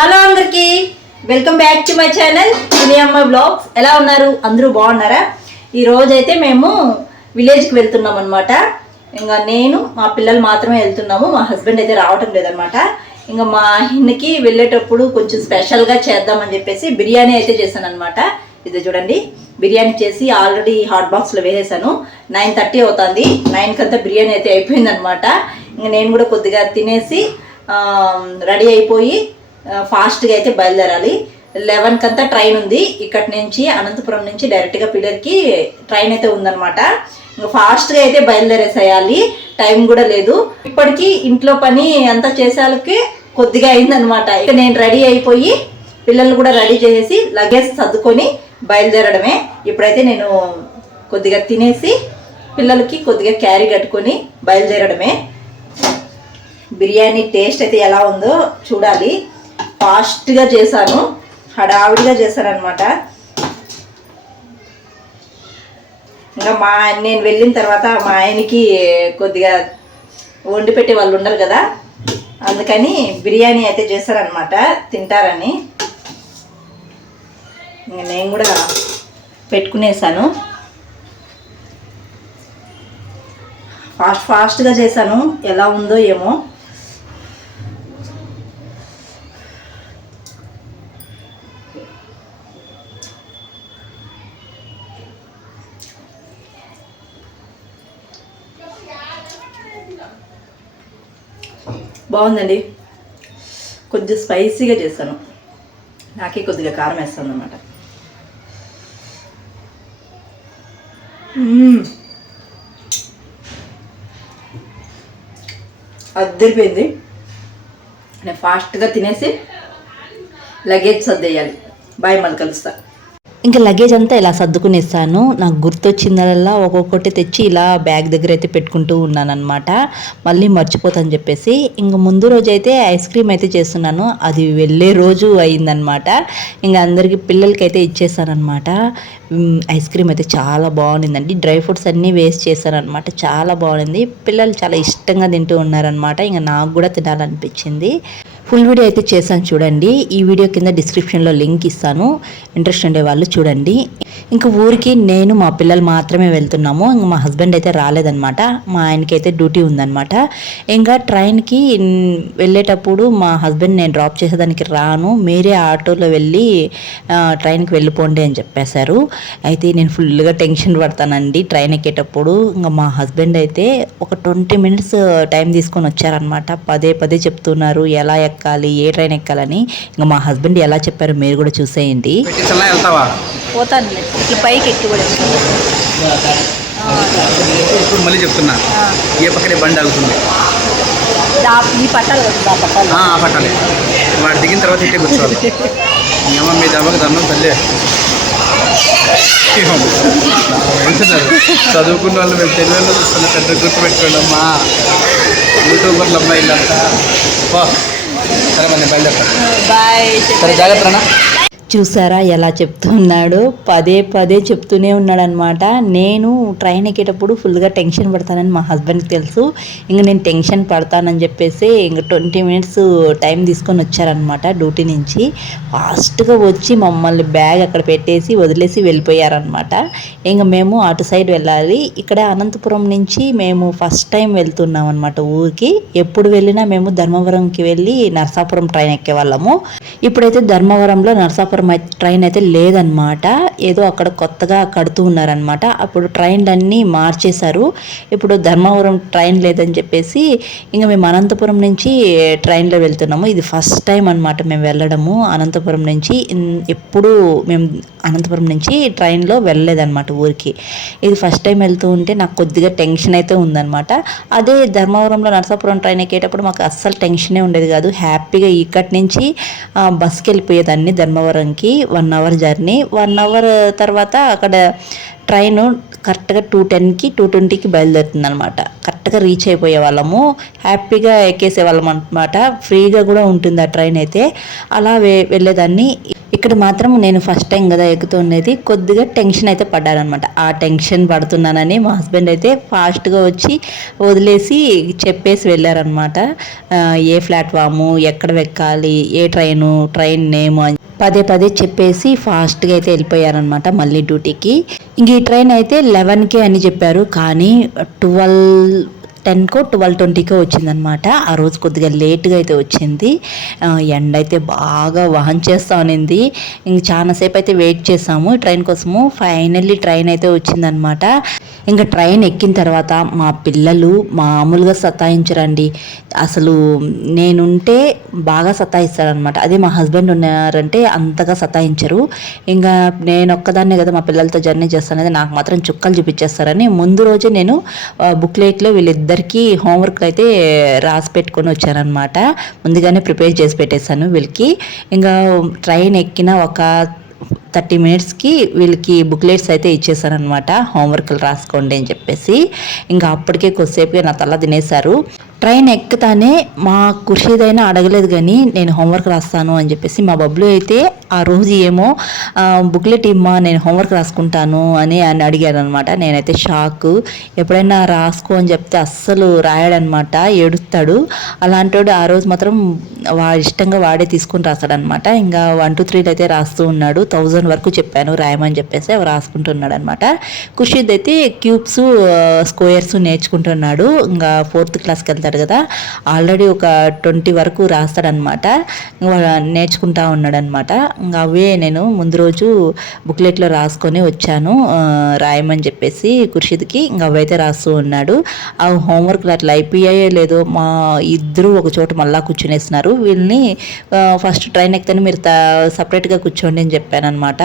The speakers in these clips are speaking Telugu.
హలో అందరికీ welcome back to my channel Duniyamma blogs. ఎలా ఉన్నారు? అందరూ బాగున్నారా? ఈ రోజు అయితే మేము విలేజ్కి వెళ్తున్నాం అనమాట. ఇంకా నేను మా పిల్లలు మాత్రమే వెళ్తున్నాము. మా హస్బెండ్ అయితే రావటం లేదనమాట. ఇంకా మా ఆయనకి వెళ్ళేటప్పుడు కొంచెం స్పెషల్గా చేద్దామని చెప్పేసి బిర్యానీ అయితే చేశాను అనమాట. ఇది చూడండి, బిర్యానీ చేసి ఆల్రెడీ హాట్ బాక్స్లో వేసేసాను. 9:30 అవుతుంది. 9 కంతా బిర్యానీ అయితే అయిపోయిందనమాట. ఇంకా నేను కూడా కొద్దిగా తినేసి రెడీ అయిపోయి ఫాస్ట్గా అయితే బయలుదేరాలి. 11 కంతా ట్రైన్ ఉంది. ఇక్కడి నుంచి అనంతపురం నుంచి డైరెక్ట్గా పిల్లలకి ట్రైన్ అయితే ఉందన్నమాట. ఇంకా ఫాస్ట్గా అయితే బయలుదేరేసేయాలి, టైం కూడా లేదు. ఇప్పటికీ ఇంట్లో పని అంతా చేసేకి కొద్దిగా అయిందనమాట. ఇక నేను రెడీ అయిపోయి పిల్లల్ని కూడా రెడీ చేసేసి లగేజ్ సర్దుకొని బయలుదేరడమే. ఇప్పుడైతే నేను కొద్దిగా తినేసి పిల్లలకి కొద్దిగా క్యారీ కట్టుకొని బయలుదేరడమే. బిర్యానీ టేస్ట్ అయితే ఎలా ఉందో చూడాలి. ఫాస్ట్గా చేశాను, హడావిడిగా చేశాను అనమాట. ఇంకా నేను వెళ్ళిన తర్వాత మా ఆయనకి కొద్దిగా వండి పెట్టే వాళ్ళు ఉండరు కదా, అందుకని బిర్యానీ అయితే చేశారనమాట, తింటారని. ఇంకా నేను కూడా పెట్టుకునేసాను. ఫాస్ట్గా చేశాను, ఎలా ఉందో ఏమో. బాగుందండి, కొద్దిగా స్పైసీగా చేశాను. నాకే కొద్దిగా కారం వేస్తాను అన్నమాట. అద్దరిపోయింది. నేను ఫాస్ట్గా తినేసి లగేజ్ సర్దేయాలి. బాయ్, మళ్ళీ కలుస్తా. ఇంకా లగేజ్ అంతా ఇలా సర్దుకునేస్తాను. నాకు గుర్తొచ్చిందల్లా ఒక్కొక్కటి తెచ్చి ఇలా బ్యాగ్ దగ్గర అయితే పెట్టుకుంటూ ఉన్నాను అనమాట. మళ్ళీ మర్చిపోతాను చెప్పేసి ఇంక ముందు రోజు అయితే ఐస్ క్రీమ్ అయితే చేస్తున్నాను. అది వెళ్ళే రోజు అయిందనమాట. ఇంకా అందరికీ పిల్లలకి అయితే ఇచ్చేసాను అనమాట. ఐస్ క్రీమ్ అయితే చాలా బాగుండిందండి. డ్రై ఫ్రూట్స్ అన్నీ వేస్ట్ చేశాను అనమాట. చాలా బాగుంది. పిల్లలు చాలా ఇష్టంగా తింటూ ఉన్నారనమాట. ఇంకా నాకు కూడా తినాలనిపించింది. ఫుల్ వీడియో అయితే చేశాను చూడండి. ఈ వీడియో కింద డిస్క్రిప్షన్లో లింక్ ఇస్తాను, ఇంట్రెస్ట్ ఉండే వాళ్ళు చూడండి. ఇంకా ఊరికి నేను మా పిల్లలు మాత్రమే వెళ్తున్నాము. ఇంకా మా హస్బెండ్ అయితే రాలేదనమాట. మా ఆయనకి అయితే డ్యూటీ ఉందనమాట. ఇంకా ట్రైన్కి వెళ్ళేటప్పుడు మా హస్బెండ్ నేను డ్రాప్ చేసేదానికి రాను, మీరే ఆటోలో వెళ్ళి ట్రైన్కి వెళ్ళిపోండి అని చెప్పేశారు. అయితే నేను ఫుల్గా టెన్షన్ పడతానండి ట్రైన్ ఎక్కేటప్పుడు. ఇంకా మా హస్బెండ్ అయితే ఒక 20 మినిట్స్ టైం తీసుకొని వచ్చారనమాట. పదే చెప్తున్నారు ఎలా ఎక్కాలి, ఏ ట్రైన్ ఎక్కాలని. ఇంకా మా హస్బెండ్ ఎలా చెప్పారు మీరు కూడా చూసేయండి. పోతాను ఇట్లా పైకి ఎక్కి ఇప్పుడు మళ్ళీ చెప్తున్నా, ఏ పక్కనే బండి ఆగుతుంది ఈ పట్టాలి కదా, పట్టాలి. వాడు దిగిన తర్వాత ఇంటే కూర్చోవాలి. ఏమో మీ దమ్మకి దండం తల్లి. చదువుకున్న వాళ్ళు మేము తెలియదు చూస్తున్న పెద్ద గుర్తు పెట్టుకోండి అమ్మా. యూట్యూబర్లు అమ్మాయిలంతా. సరే మరి బయలుదేరుతాను. బాయ్. సరే, జాగ్రత్త. చూసారా ఎలా చెప్తున్నాడు? పదే చెప్తూనే ఉన్నాడనమాట. నేను ట్రైన్ ఎక్కేటప్పుడు ఫుల్గా టెన్షన్ పడతానని మా హస్బెండ్కి తెలుసు. ఇంక నేను టెన్షన్ పడతానని చెప్పేసి ఇంక 20 మినిట్స్ టైం తీసుకొని వచ్చారనమాట డ్యూటీ నుంచి. ఫాస్ట్గా వచ్చి మమ్మల్ని బ్యాగ్ అక్కడ పెట్టేసి వదిలేసి వెళ్ళిపోయారనమాట. ఇంక మేము అటు సైడ్ వెళ్ళాలి. ఇక్కడ అనంతపురం నుంచి మేము ఫస్ట్ టైం వెళ్తున్నాం అనమాట ఊరికి. ఎప్పుడు వెళ్ళినా మేము ధర్మవరంకి వెళ్ళి నరసాపురం ట్రైన్ ఎక్కేవాళ్ళము. ఇప్పుడైతే ధర్మవరంలో నరసాపురం ట్రైన్ అయితే లేదనమాట. ఏదో అక్కడ కొత్తగా కడుతూ ఉన్నారనమాట. అప్పుడు ట్రైన్లన్నీ మార్చేశారు. ఇప్పుడు ధర్మవరం ట్రైన్ లేదని చెప్పేసి ఇంకా మేము అనంతపురం నుంచి ట్రైన్లో వెళ్తున్నాము. ఇది ఫస్ట్ టైం అనమాట మేము వెళ్ళడము అనంతపురం నుంచి. ఎప్పుడు మేము అనంతపురం నుంచి ట్రైన్లో వెళ్ళలేదన్నమాట ఊరికి. ఇది ఫస్ట్ టైం వెళ్తూ ఉంటే నాకు కొద్దిగా టెన్షన్ అయితే ఉందన్నమాట. అదే ధర్మవరంలో నరసాపురం ట్రైన్ ఎక్కేటప్పుడు మాకు అస్సలు టెన్షనే ఉండేది కాదు. హ్యాపీగా ఇక్కడి నుంచి బస్కి వెళ్ళిపోయేదాన్ని ధర్మవరంకి. 1 అవర్ జర్నీ. 1 అవర్ తర్వాత అక్కడ ట్రైన్ కరెక్ట్గా 2:10కి 2:20కి బయలుదేరుతుంది అనమాట. కరెక్ట్గా రీచ్ అయిపోయే వాళ్ళము. హ్యాపీగా ఎక్కేసే వాళ్ళం అనమాట. ఫ్రీగా కూడా ఉంటుంది ఆ ట్రైన్ అయితే. అలా వెళ్ళేదాన్ని. ఇక్కడ ఇక్కడ మాత్రం నేను ఫస్ట్ టైం కదా ఎక్కుతుండేది, కొద్దిగా టెన్షన్ అయితే పడ్డానమాట. ఆ టెన్షన్ పడుతున్నానని మా హస్బెండ్ అయితే ఫాస్ట్గా వచ్చి వదిలేసి చెప్పేసి వెళ్ళారనమాట. ఏ ప్లాట్ఫాము, ఎక్కడ ఎక్కాలి, ఏ ట్రైన్ నేమ్ అని పదే పదే చెప్పేసి ఫాస్ట్గా అయితే వెళ్ళిపోయారనమాట మళ్ళీ డ్యూటీకి. ఇంక ఈ ట్రైన్ అయితే 11కే అని చెప్పారు, కానీ 10కో 12:20కో వచ్చిందనమాట. ఆ రోజు కొద్దిగా లేట్గా అయితే వచ్చింది. ఎండ అయితే బాగా వాహన్ చేస్తూ ఉన్నింది. ఇంక చాలాసేపు అయితే వెయిట్ చేసాము ట్రైన్ కోసము. ఫైనల్లీ ట్రైన్ అయితే వచ్చిందనమాట. ఇంకా ట్రైన్ ఎక్కిన తర్వాత మా పిల్లలు మామూలుగా సతాయించరండి. అసలు నేనుంటే బాగా సతాయిస్తారనమాట. అదే మా హస్బెండ్ ఉన్నారంటే అంతగా సతాయించరు. ఇంకా నేను ఒక్కదాన్నే కదా మా పిల్లలతో జర్నీ చేస్తానది, నాకు మాత్రం చుక్కలు చూపించేస్తారని ముందు రోజే నేను బుక్లెట్లో వీళ్ళిద్దరికీ హోంవర్క్ అయితే రాసి పెట్టుకొని వచ్చానమాట. ముందుగానే ప్రిపేర్ చేసి పెట్టేశాను వీళ్ళకి. ఇంకా ట్రైన్ ఎక్కిన ఒక 30 మినిట్స్కి వీళ్ళకి బుక్లెట్స్ అయితే ఇచ్చేసారనమాట. హోంవర్క్లు రాసుకోండి అని చెప్పేసి. ఇంకా అప్పటికే కొద్దిసేపుగా నా తల తినేశారు. ట్రైన్ ఎక్కుతానే మా ఖుషీదైనా అడగలేదు, కానీ నేను హోంవర్క్ రాస్తాను అని చెప్పేసి మా బబ్లు అయితే ఆ రోజు ఏమో బుక్లెట్ ఇమ్మా నేను హోంవర్క్ రాసుకుంటాను అని అడిగాడు అనమాట. నేనైతే షాక్. ఎప్పుడైనా రాసుకో అని చెప్తే అస్సలు రాయడనమాట, ఏడుస్తాడు. అలాంటోడు ఆ రోజు మాత్రం ఇష్టంగా వాడే తీసుకుని రాస్తాడనమాట. ఇంకా 1 2 3 అయితే రాస్తూ ఉన్నాడు. 1000 వరకు చెప్పాను రాయమని చెప్పేసి అవి రాసుకుంటున్నాడు అనమాట. ఖుషీద్ అయితే క్యూబ్స్, స్క్వేర్స్ నేర్చుకుంటున్నాడు. ఇంకా 4th క్లాస్కి వెళ్తాడు కదా, ఆల్రెడీ ఒక 20 వరకు రాస్తాడనమాట. నేర్చుకుంటా ఉన్నాడనమాట. ఇంకా అవే నేను ముందు రోజు బుక్లెట్లో రాసుకొని వచ్చాను రాయమని చెప్పేసి ఖుషీద్కి. ఇంకా అవైతే రాస్తూ ఉన్నాడు. ఆ హోంవర్క్లు అట్లా అయిపోయాయో లేదో మా ఇద్దరు ఒక చోట మళ్ళా కూర్చునేస్తున్నారు. వీళ్ళని ఫస్ట్ ట్రైన్ ఎక్కితేనే మీరు సపరేట్గా కూర్చోండి అని చెప్పాను అనమాట.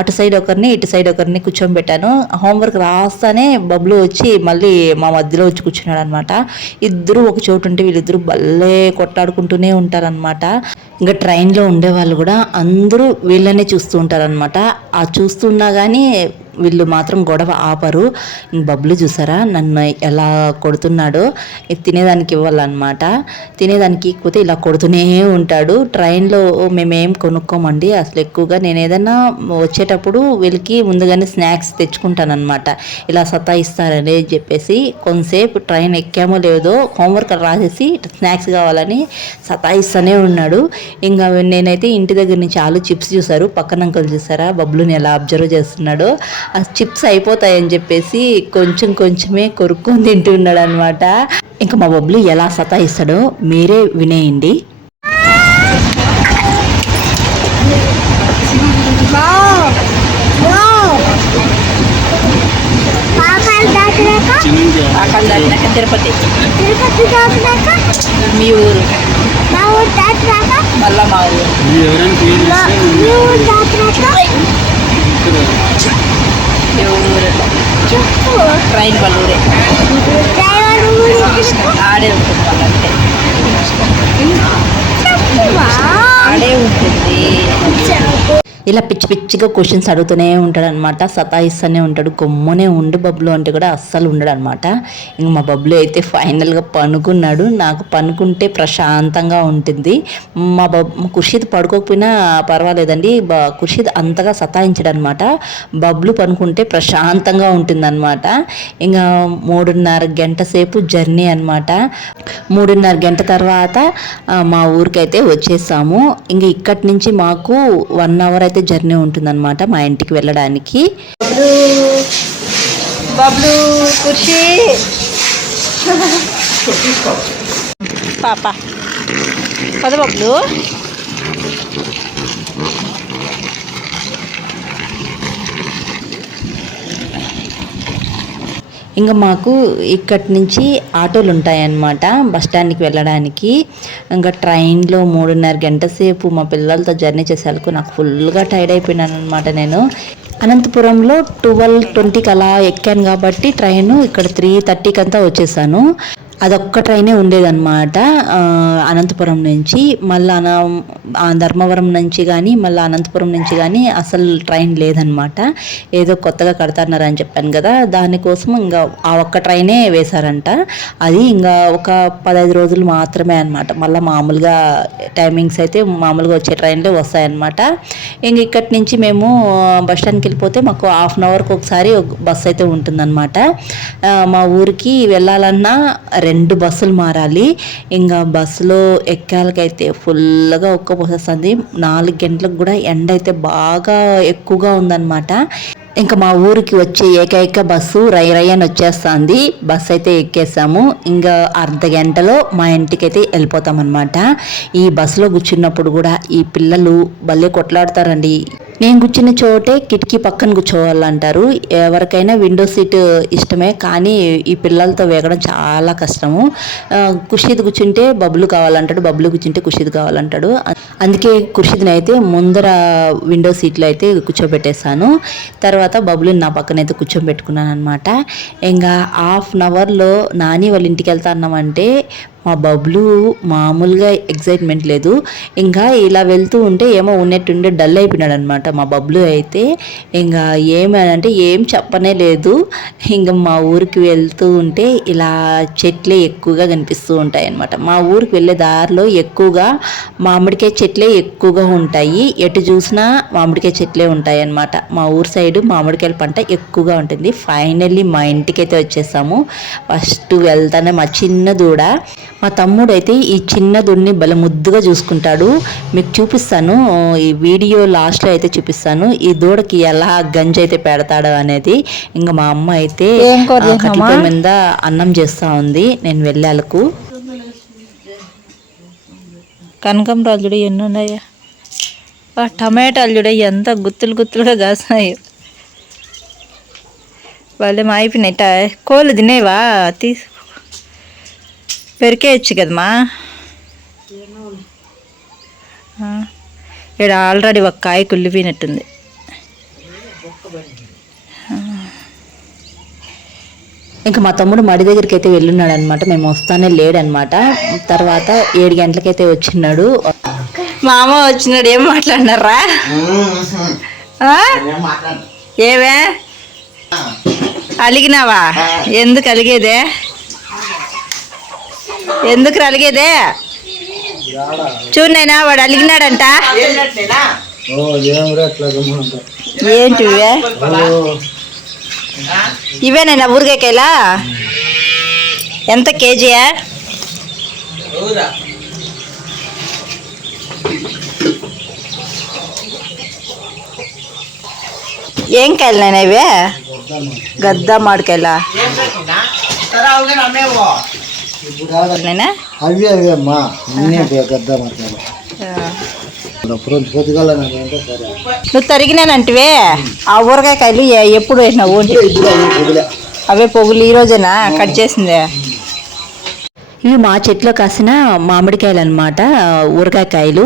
అటు సైడ్ ఒకరిని ఇటు సైడ్ ఒకరిని కూర్చోబెట్టాను. హోంవర్క్ రాస్తానే బబ్లు వచ్చి మళ్ళీ మా మధ్యలో వచ్చి కూర్చున్నాడు అనమాట. ఇద్దరు ఒక చోటు ఉంటే వీళ్ళిద్దరూ భలే కొట్టాడుకుంటూనే ఉంటారనమాట. ఇంకా ట్రైన్లో ఉండేవాళ్ళు కూడా అందరూ వీళ్ళనే చూస్తూ ఉంటారనమాట. ఆ చూస్తున్నా కానీ వీళ్ళు మాత్రం గొడవ ఆపరు. బబ్లు చూసారా నన్ను ఎలా కొడుతున్నాడో, తినేదానికి ఇవ్వాలన్నమాట. తినేదానికి ఇకపోతే ఇలా కొడుతూనే ఉంటాడు. ట్రైన్లో మేమేం కొనుక్కోమండి అసలు. ఎక్కువగా నేను ఏదైనా వచ్చేటప్పుడు వీళ్ళకి ముందుగానే స్నాక్స్ తెచ్చుకుంటానమాట. ఇలా సతాయిస్తారని చెప్పేసి కొంతసేపు ట్రైన్ ఎక్కామో లేదో హోంవర్క్ రాసేసి స్నాక్స్ కావాలని సతాయిస్తూనే ఉన్నాడు. ఇంకా నేనైతే ఇంటి దగ్గర నుంచి ఆలు చిప్స్ చూసారు, పక్కన అంకల్ చూసారా బబ్లుని ఎలా అబ్జర్వ్ చేస్తున్నాడో. ఆ చిప్స్ అయిపోతాయని చెప్పేసి కొంచెమే కొరుక్కొని తింటున్నాడు అనమాట. ఇంకా మా బబ్లు ఎలా సతాయిస్తాడో మీరే వినేయండి. తిరుపతి మీ ఊరు, మళ్ళా మా ఊరు. ట్రైన్ వాళ్ళూరే ఆడే ఉంటుంది, వాళ్ళంటే ఆడే ఉంటుంది. ఇలా పిచ్చి పిచ్చిగా క్వశ్చన్స్ అడుగుతూనే ఉంటాడు అనమాట. సతాయిస్తూనే ఉంటాడు. గమ్మునే ఉండు బబ్లు అంటే కూడా అస్సలు ఉండడు అనమాట. ఇంక మా బబ్లు అయితే ఫైనల్గా పనుకున్నాడు. నాకు పనుకుంటే ప్రశాంతంగా ఉంటుంది. మా ఖుషీద్ పడుకోకపోయినా పర్వాలేదండి, ఖుషీద్ అంతగా సతాయించడు అనమాట. బబ్లు పనుకుంటే ప్రశాంతంగా ఉంటుందన్నమాట. ఇంకా 3.5 గంట సేపు జర్నీ అనమాట. 3.5 గంట తర్వాత మా ఊరికైతే వచ్చేసాము. ఇంక ఇక్కడి నుంచి మాకు 1 అవర్ అయితే జర్నీ ఉంటుందన్నమాట మా ఇంటికి వెళ్ళడానికి. బబ్లు ఖుషి పాప పద బబ్లు. ఇంకా మాకు ఇక్కడి నుంచి ఆటోలు ఉంటాయన్నమాట బస్ స్టాండ్కి వెళ్ళడానికి. ఇంకా ట్రైన్లో 3.5 గంట సేపు మా పిల్లలతో జర్నీ చేసేందుకు నాకు ఫుల్గా టైర్డ్ అయిపోయినాను అనమాట. నేను అనంతపురంలో 12:20కి అలా ఎక్కాను కాబట్టి ట్రైన్ ఇక్కడ 3:30కి అంతా వచ్చేసాను. అదొక్క ట్రైనే ఉండేదన్నమాట అనంతపురం నుంచి. మళ్ళీ ధర్మవరం నుంచి కానీ మళ్ళీ అనంతపురం నుంచి కానీ అసలు ట్రైన్ లేదనమాట. ఏదో కొత్తగా కడతారని చెప్పాను కదా, దానికోసం ఇంకా ఆ ఒక్క ట్రైనే వేశారంట. అది ఇంకా ఒక 15 రోజులు మాత్రమే అనమాట. మళ్ళీ మామూలుగా టైమింగ్స్ అయితే మామూలుగా వచ్చే ట్రైన్లే వస్తాయన్నమాట. ఇంక ఇక్కడి నుంచి మేము బస్ స్టాండ్కి వెళ్ళిపోతే మాకు హాఫ్ అన్ అవర్కి ఒకసారి బస్సు అయితే ఉంటుందన్నమాట. మా ఊరికి వెళ్ళాలన్నా 2 బస్సులు మారాలి. ఇంకా బస్సులో ఎక్కాలకైతే ఫుల్గా ఒక్కపోసేస్తుంది. 4 గంటలకు కూడా ఎండ అయితే బాగా ఎక్కువగా ఉందన్నమాట. ఇంకా మా ఊరికి వచ్చే ఏకైక బస్సు రై అని వచ్చేస్తుంది. బస్సు అయితే ఎక్కేసాము. ఇంకా అర్ధ గంటలో మా ఇంటికైతే వెళ్ళిపోతామన్నమాట. ఈ బస్సులో కూర్చున్నప్పుడు కూడా ఈ పిల్లలు భలే కొట్లాడతారండి. నేను కూర్చున్న చోటే కిటికీ పక్కన కూర్చోవాలంటారు. ఎవరికైనా విండో సీట్ ఇష్టమే, కానీ ఈ పిల్లలతో వేగడం చాలా కష్టము. కుర్షీద్ కూర్చుంటే బబ్బులు కావాలంటాడు, బబ్బులు కూర్చుంటే కుర్షీద్ కావాలంటాడు. అందుకే కుర్షీద్ని అయితే ముందర విండో సీట్లో అయితే కూర్చోబెట్టేశాను. తర్వాత బబ్బులు నా పక్కన అయితే కూర్చోబెట్టుకున్నాను అనమాట. ఇంకా హాఫ్ అన్ అవర్లో నాని వాళ్ళ ఇంటికి వెళ్తా అన్నామంటే మా బబ్లు మామూలుగా ఎగ్జైట్మెంట్ లేదు. ఇంకా ఇలా వెళ్తూ ఉంటే ఏమో ఉన్నట్టుండే డల్ అయిపోయినాడు అనమాట మా బబ్లు అయితే. ఇంకా ఏమనంటే ఏం చెప్పనే లేదు. ఇంకా మా ఊరికి వెళ్తూ ఉంటే ఇలా చెట్లే ఎక్కువగా కనిపిస్తూ ఉంటాయి అనమాట. మా ఊరికి వెళ్ళే దారిలో ఎక్కువగా మామిడికాయ చెట్లే ఎక్కువగా ఉంటాయి. ఎటు చూసినా మామిడికాయ చెట్లే ఉంటాయి అనమాట. మా ఊరు సైడు మామిడికాయల పంట ఎక్కువగా ఉంటుంది. ఫైనల్లీ మా ఇంటికైతే వచ్చేసాము. ఫస్ట్ వెళ్తానే మా చిన్న దూడ, మా తమ్ముడు అయితే ఈ చిన్న దున్ని భలే ముద్దుగా చూసుకుంటాడు. మీకు చూపిస్తాను, ఈ వీడియో లాస్ట్లో అయితే చూపిస్తాను ఈ దూడకి ఎలా గంజి అయితే పెడతాడు అనేది. ఇంకా మా అమ్మ అయితే కట్ల మీద అన్నం చేస్తూ ఉంది. నేను వెళ్ళాలకు కనకంబరాలు చూడ ఎన్ని ఉన్నాయా, టమాటాలు చూడ ఎంత గుత్తులు గుత్తులుగా కాసినాయి. వాళ్ళే అయిపోయినాయి. కోళ్ళు తినేవా? పెరికేయచ్చు కదమ్మా. ఇక్కడ ఆల్రెడీ ఒక కాయ కుళ్ళిపోయినట్టుంది. ఇంకా మా తమ్ముడు మడి దగ్గరికి అయితే వెళ్ళున్నాడు అనమాట. మేము వస్తానే లేడనమాట. తర్వాత 7 గంటలకైతే వచ్చినాడు. మా అమ్మ వచ్చినాడు. ఏం మాట్లాడినారా? ఏవే అలిగినావా? ఎందుకు అలిగేదే? ఎందుకు అలిగేదే? చూడనైనా వాడు అలిగినాడంట. ఏంటి ఇవేనైనా ఊరికాయలా? ఎంత కేజీయా? ఏం కాయలైనా ఇవే? గద్దా మామిడికాయలా? అవి అవి అమ్మా గద్ద మాట్లాడు. నువ్వు తరిగినానంటివే ఆ ఊరగాయ కాయలు ఎప్పుడు వేసినావు? అవే పొగులు ఈ రోజేనా కట్ చేసిందే? ఇవి మా చెట్లో కాసిన మామిడికాయలు అనమాట, ఊరగాయ కాయలు.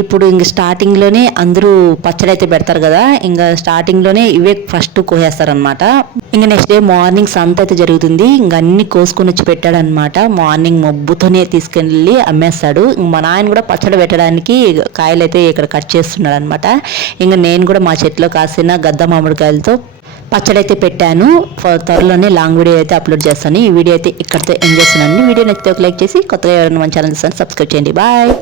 ఇప్పుడు ఇంక స్టార్టింగ్లోనే అందరూ పచ్చడి అయితే పెడతారు కదా, ఇంకా స్టార్టింగ్లోనే ఇవే ఫస్ట్ కోసేస్తారనమాట. ఇంకా నెక్స్ట్ డే మార్నింగ్ సంత అయితే జరుగుతుంది. ఇంక అన్ని కోసుకొని వచ్చి పెట్టాడనమాట. మార్నింగ్ మబ్బుతోనే తీసుకెళ్ళి అమ్మేస్తాడు. మా నాయన కూడా పచ్చడి పెట్టడానికి కాయలు అయితే ఇక్కడ కట్ చేస్తున్నాడు అనమాట. ఇంకా నేను కూడా మా చెట్లో కాసిన గద్ద మామిడికాయలతో పచ్చడి అయితే పెట్టాను. త్వరలోనే లాంగ్ వీడియో అయితే అప్లోడ్ చేస్తాను. ఈ వీడియో అయితే ఇక్కడితో ఎంజాయ్ చేస్తున్నాను. వీడియో నచ్చితే ఒక లైక్ చేసి కొత్తగా ఎవరైనా మన ఛానల్ సబ్స్క్రైబ్ చేయండి. బాయ్.